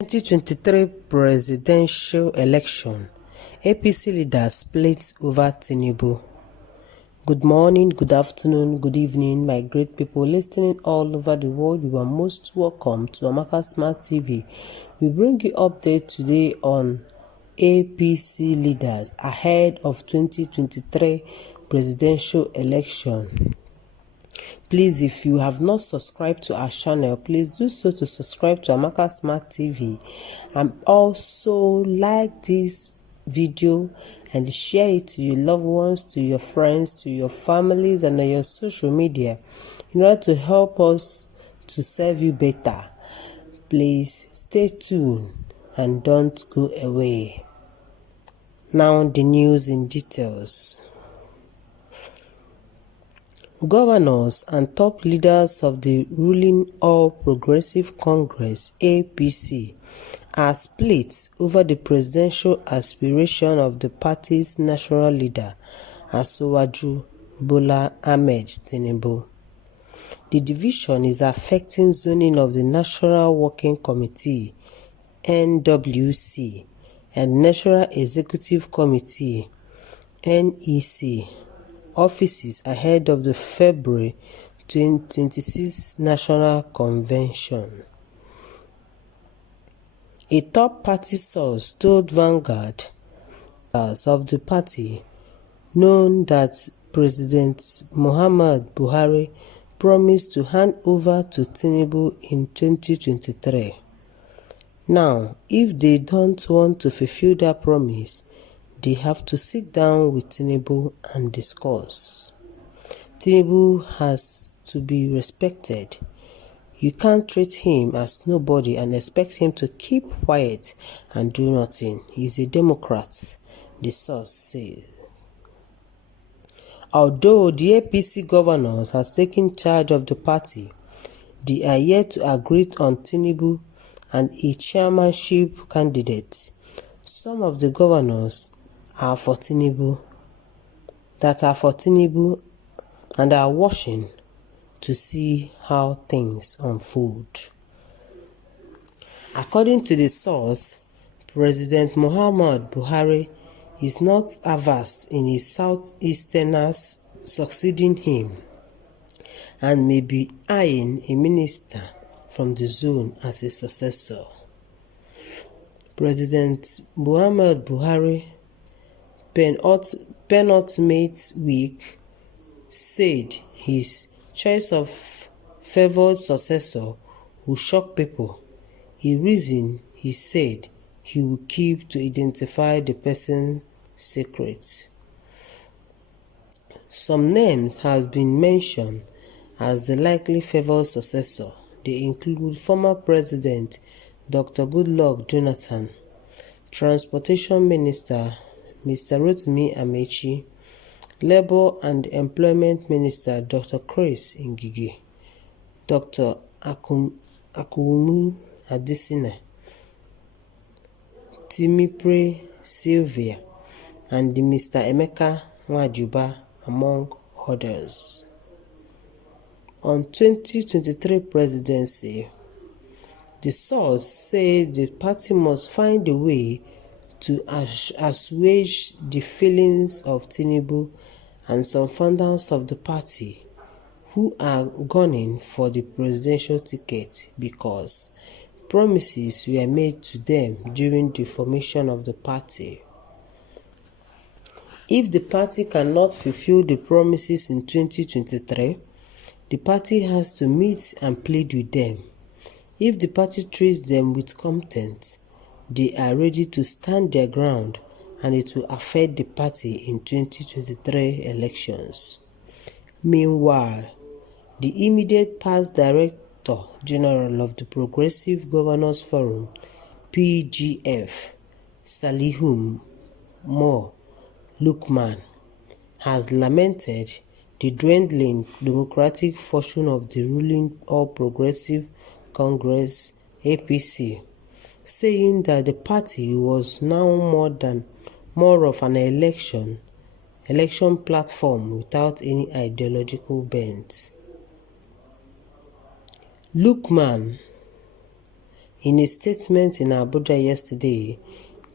2023 presidential election, APC leaders split over Tinubu. Good morning, good afternoon, good evening, my great people listening all over the world. You are most welcome to Amaka Smart TV. We bring you update today on APC leaders ahead of 2023 presidential election. Please, if you have not subscribed to our channel, please do so to subscribe to Amaka Smart TV, and also like this video and share it to your loved ones, to your friends, to your families, and on your social media in order to help us to serve you better. Please stay tuned and don't go away. Now the news in details. Governors and top leaders of the ruling All Progressive Congress (APC) are split over the presidential aspiration of the party's national leader, Asiwaju Bola Ahmed Tinubu. The division is affecting zoning of the National Working Committee (NWC) and National Executive Committee (NEC) offices ahead of the February 2026 National Convention. A top party source told Vanguard of the party known that President Muhammadu Buhari promised to hand over to Tinubu in 2023. Now, if they don't want to fulfill that promise, they have to sit down with Tinubu and discuss. Tinubu has to be respected. You can't treat him as nobody and expect him to keep quiet and do nothing. He's a Democrat, the source says. Although the APC governors has taken charge of the party, they are yet to agree on Tinubu and a chairmanship candidate. Some of the governors are for Tinubu and are watching to see how things unfold. According to the source, President Muhammadu Buhari is not averse in his southeasterners succeeding him and may be eyeing a minister from the zone as a successor. President Muhammadu Buhari penultimate week said his choice of favored successor will shock people. A reason he said he will keep to identify the person's secrets. Some names have been mentioned as the likely favored successor. They include former President Dr. Goodluck Jonathan, Transportation Minister Mr. Rotimi Amechi, Labour and Employment Minister Dr. Chris Ngige, Dr. Akumu Adesina, Timipre Sylvia, and Mr. Emeka Nwajuba, among others. On 2023 presidency, the source says the party must find a way to assuage the feelings of Tinubu and some founders of the party who are gunning for the presidential ticket because promises were made to them during the formation of the party. If the party cannot fulfill the promises in 2023, the party has to meet and plead with them. If the party treats them with contempt, they are ready to stand their ground, and it will affect the party in 2023 elections. Meanwhile, the immediate past Director General of the Progressive Governors Forum (PGF), Salihu Mo Lukman, has lamented the dwindling democratic fortune of the ruling All Progressive Congress (APC), saying that the party was now more of an election platform without any ideological bent. Lukman in a statement in Abuja yesterday,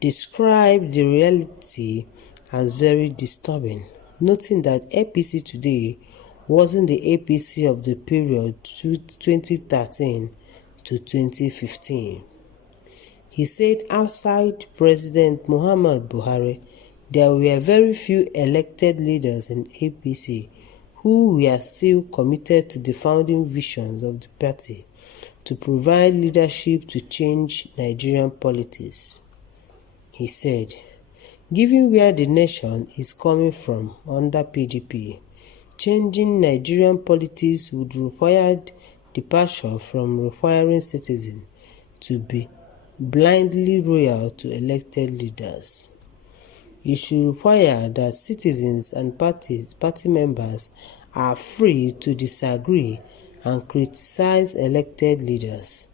described the reality as very disturbing, noting that APC today wasn't the APC of the period 2013 to 2015. He said outside President Muhammad Buhari, there were very few elected leaders in APC who were still committed to the founding visions of the party to provide leadership to change Nigerian politics. He said, given where the nation is coming from under PDP, changing Nigerian politics would require departure from requiring citizens to be blindly loyal to elected leaders. It should require that citizens and party members are free to disagree and criticize elected leaders.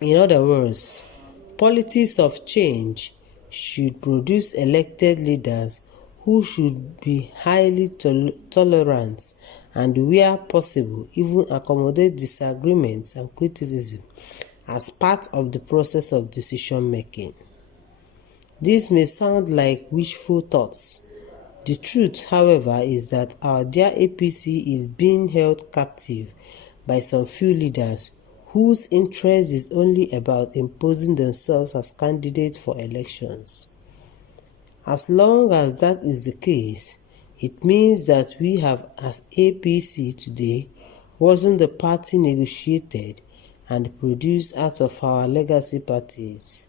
In other words, politics of change should produce elected leaders who should be highly tolerant and, where possible, even accommodate disagreements and criticism as part of the process of decision-making. This may sound like wishful thoughts. The truth, however, is that our dear APC is being held captive by some few leaders whose interest is only about imposing themselves as candidates for elections. As long as that is the case, it means that we have, as APC today, wasn't the party negotiated and produced out of our legacy parties.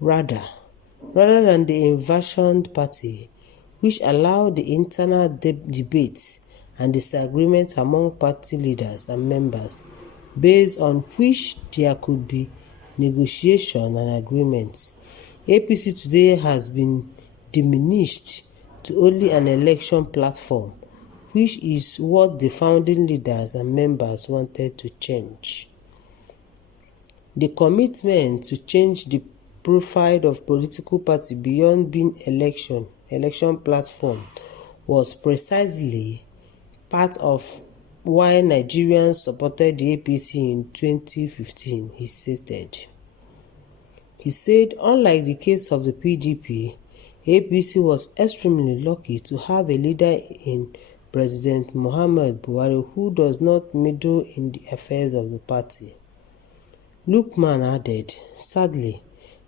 Rather than the inversioned party, which allowed the internal debates and disagreement among party leaders and members, based on which there could be negotiation and agreements. APC today has been diminished to only an election platform, which is what the founding leaders and members wanted to change. The commitment to change the profile of political party beyond being election platform was precisely part of why Nigerians supported the APC in 2015, he stated. He said, unlike the case of the PDP, APC was extremely lucky to have a leader in President Muhammad Buhari who does not meddle in the affairs of the party. Lukman added, sadly,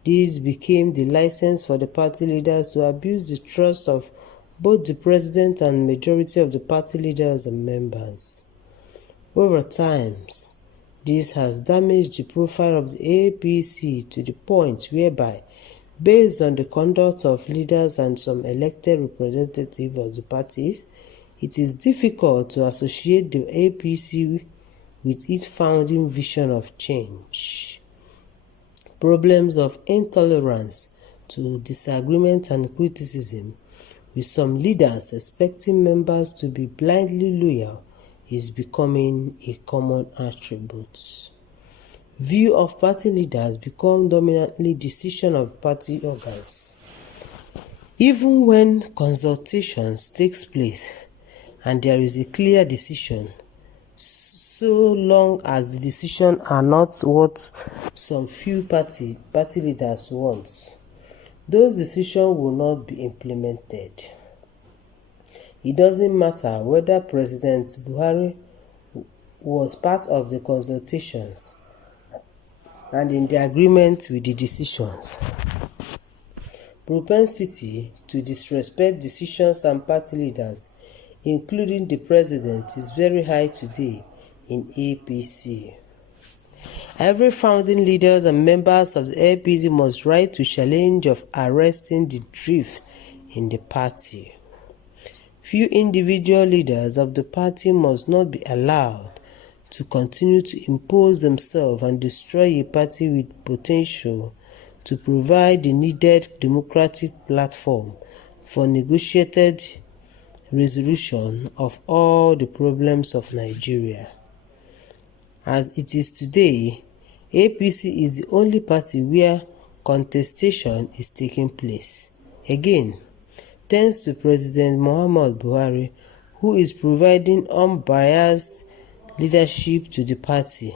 this became the license for the party leaders to abuse the trust of both the president and majority of the party leaders and members. Over time, this has damaged the profile of the APC to the point whereby, based on the conduct of leaders and some elected representatives of the parties, it is difficult to associate the APC with its founding vision of change. Problems of intolerance to disagreement and criticism, with some leaders expecting members to be blindly loyal, is becoming a common attribute. View of party leaders become dominantly decision of party organs. Even when consultations takes place and there is a clear decision, so long as the decisions are not what some few party leaders want, those decisions will not be implemented. It doesn't matter whether President Buhari was part of the consultations and in the agreement with the decisions. Propensity to disrespect decisions and party leaders, including the president, is very high today in APC. Every founding leaders and members of the APC must rise to challenge of arresting the drift in the party. Few individual leaders of the party must not be allowed to continue to impose themselves and destroy a party with potential to provide the needed democratic platform for negotiated resolution of all the problems of Nigeria. As it is today, APC is the only party where contestation is taking place. Again, thanks to President Muhammad Buhari, who is providing unbiased leadership to the party.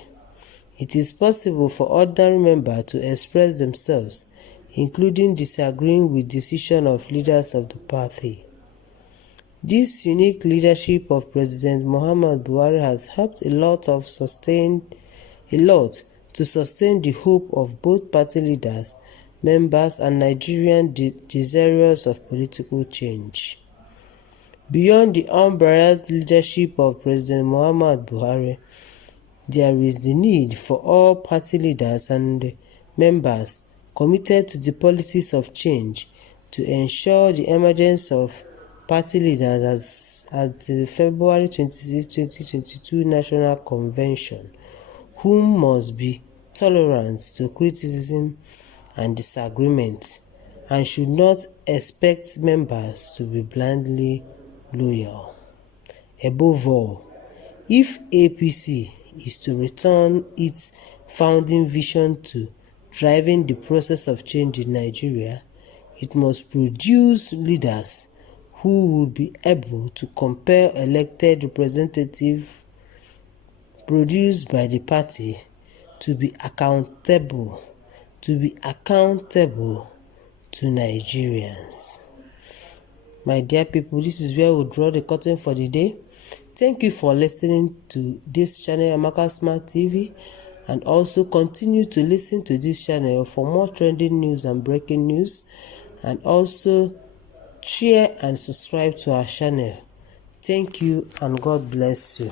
It is possible for ordinary members to express themselves, including disagreeing with decisions of leaders of the party. This unique leadership of President Muhammadu Buhari has helped a lot to sustain the hope of both party leaders, members, and Nigerians desirous of political change. Beyond the unbiased leadership of President Muhammadu Buhari, there is the need for all party leaders and members committed to the politics of change to ensure the emergence of party leaders at the February 26, 2022 National Convention, who must be tolerant to criticism and disagreement and should not expect members to be blindly loyal. Above all, if APC is to return its founding vision to driving the process of change in Nigeria, it must produce leaders who will be able to compel elected representatives produced by the party to be accountable to Nigerians. My dear people, this is where we'll draw the curtain for the day. Thank you for listening to this channel, Amaka Smart TV, and also continue to listen to this channel for more trending news and breaking news, and also share and subscribe to our channel. Thank you and God bless you.